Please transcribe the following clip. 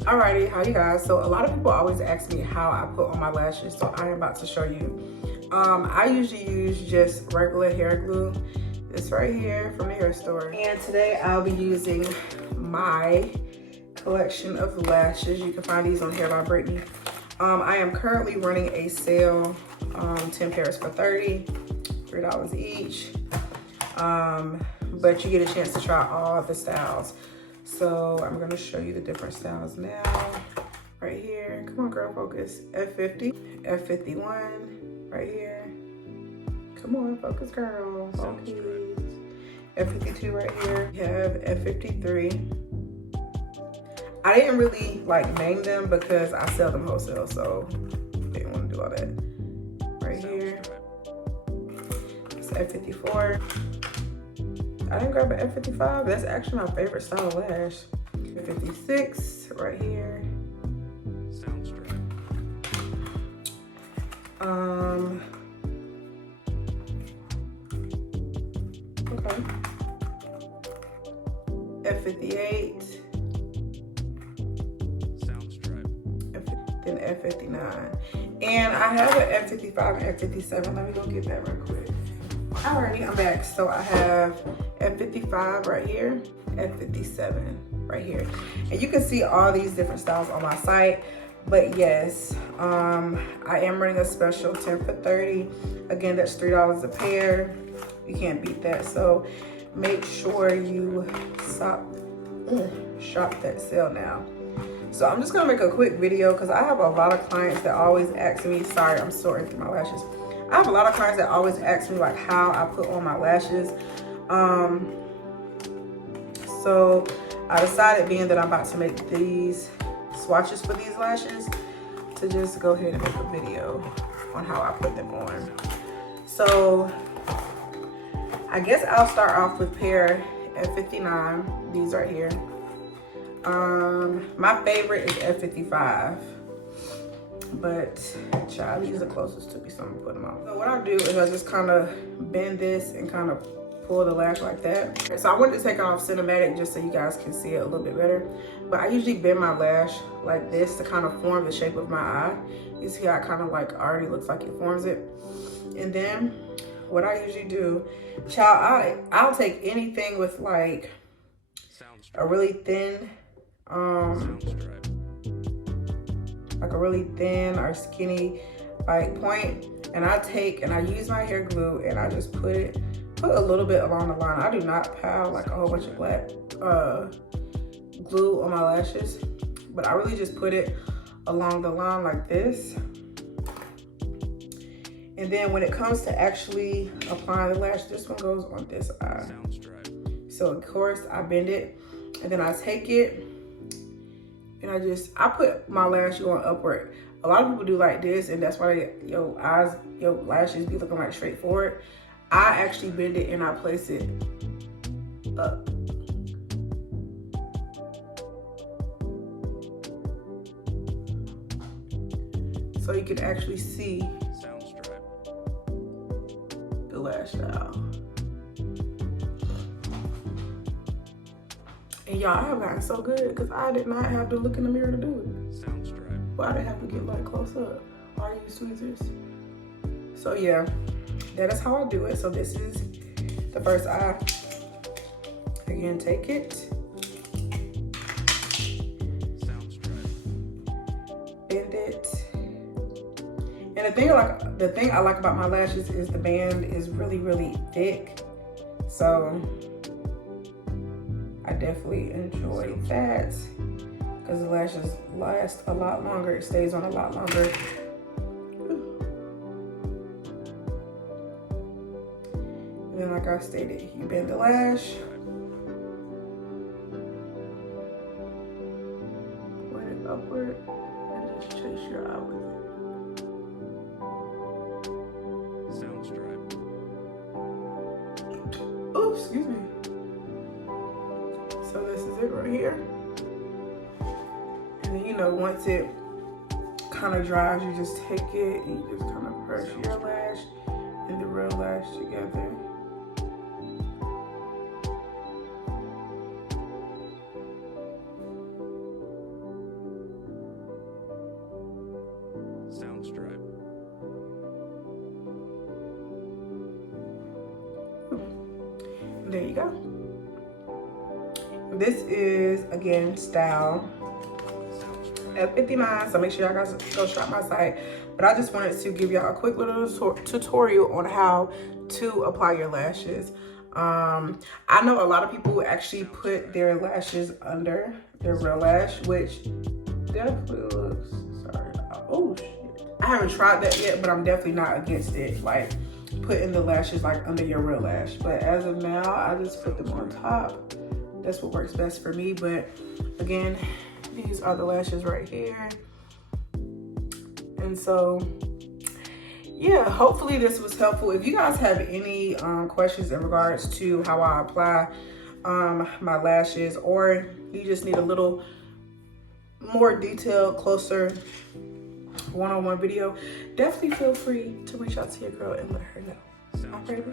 Alrighty, how you guys? So a lot of people always ask me how I put on my lashes, so I am about to show you. I usually use just regular hair glue. This right here from the hair store. And today I'll be using my collection of lashes. You can find these on Hair by Brittany. I am currently running a sale, 10 pairs for $30, $3 each. But you get a chance to try all the styles. So I'm gonna show you the different styles now. Right here, come on girl, focus. F50, F51, right here. Come on, focus girl, focus. F52 right here. We have F53. I didn't really like name them because I sell them wholesale, so didn't want to do all that. Right here, it's F54. I didn't grab an F55. That's actually my favorite style of lash. F56 right here. Sounds great. Okay. F58. Sounds great. Then F59. And I have an F55 and F57. Let me go get that real quick. Alrighty, I'm back. So I have F55 right here, F57 right here. And you can see all these different styles on my site. But yes, I am running a special 10 for $30. Again, that's $3 a pair. You can't beat that. So make sure you shop that sale now. So I'm just gonna make a quick video because I have a lot of clients that always ask me, sorry, I'm sorting through my lashes. I have a lot of clients that always ask me like how I put on my lashes. So I decided, being that I'm about to make these swatches for these lashes, to just go ahead and make a video on how I put them on. So I guess I'll start off with pair F59, these right here. My favorite is F55. But child, these are closest to me, so I'm gonna put them on. So what I do is I just kind of bend this and kind of pull the lash like that. So I wanted to take it off cinematic just so you guys can see it a little bit better. But I usually bend my lash like this to kind of form the shape of my eye. You see how it kind of like already looks like it forms it. And then what I usually do, child, I'll take anything with like a really thin, like a really thin or skinny like point, and I take and I use my hair glue and I just put a little bit along the line. I do not pile like a whole bunch of black glue on my lashes, but I really just put it along the line like this. And then when it comes to actually applying the lash, this one goes on this eye. So of course I bend it and then I take it and I put my lash going upward. A lot of people do like this, and that's why your lashes be looking like straight forward. I actually bend it and I place it up. So you can actually see the lash style. And y'all, I have gotten so good because I did not have to look in the mirror to do it. Sounds great. Well, I didn't have to get like close up. All you tweezers. So yeah, that is how I do it. So this is the first eye. Again, take it. Sounds great. Bend it. And the thing I like about my lashes is the band is really, really thick. So I definitely enjoy that because the lashes last a lot longer. It stays on a lot longer. And then like I stated, you bend the lash. Point it upward and just chase your eye with it. Sounds great. Oh, excuse me. So this is it right here. And then, you know, once it kind of dries, you just take it and you just kind of press your lash and the real lash together. There you go. This is, again, style F59, so make sure y'all guys go shop my site. But I just wanted to give y'all a quick little tutorial on how to apply your lashes. I know a lot of people actually put their lashes under their real lash, which definitely looks, sorry, oh shit. I haven't tried that yet, but I'm definitely not against it, like putting the lashes like under your real lash. But as of now, I just put them on top. That's what works best for me. But again, these are the lashes right here. And so, yeah, hopefully this was helpful. If you guys have any questions in regards to how I apply my lashes, or you just need a little more detailed, closer one-on-one video, definitely feel free to reach out to your girl and let her know. All right, baby?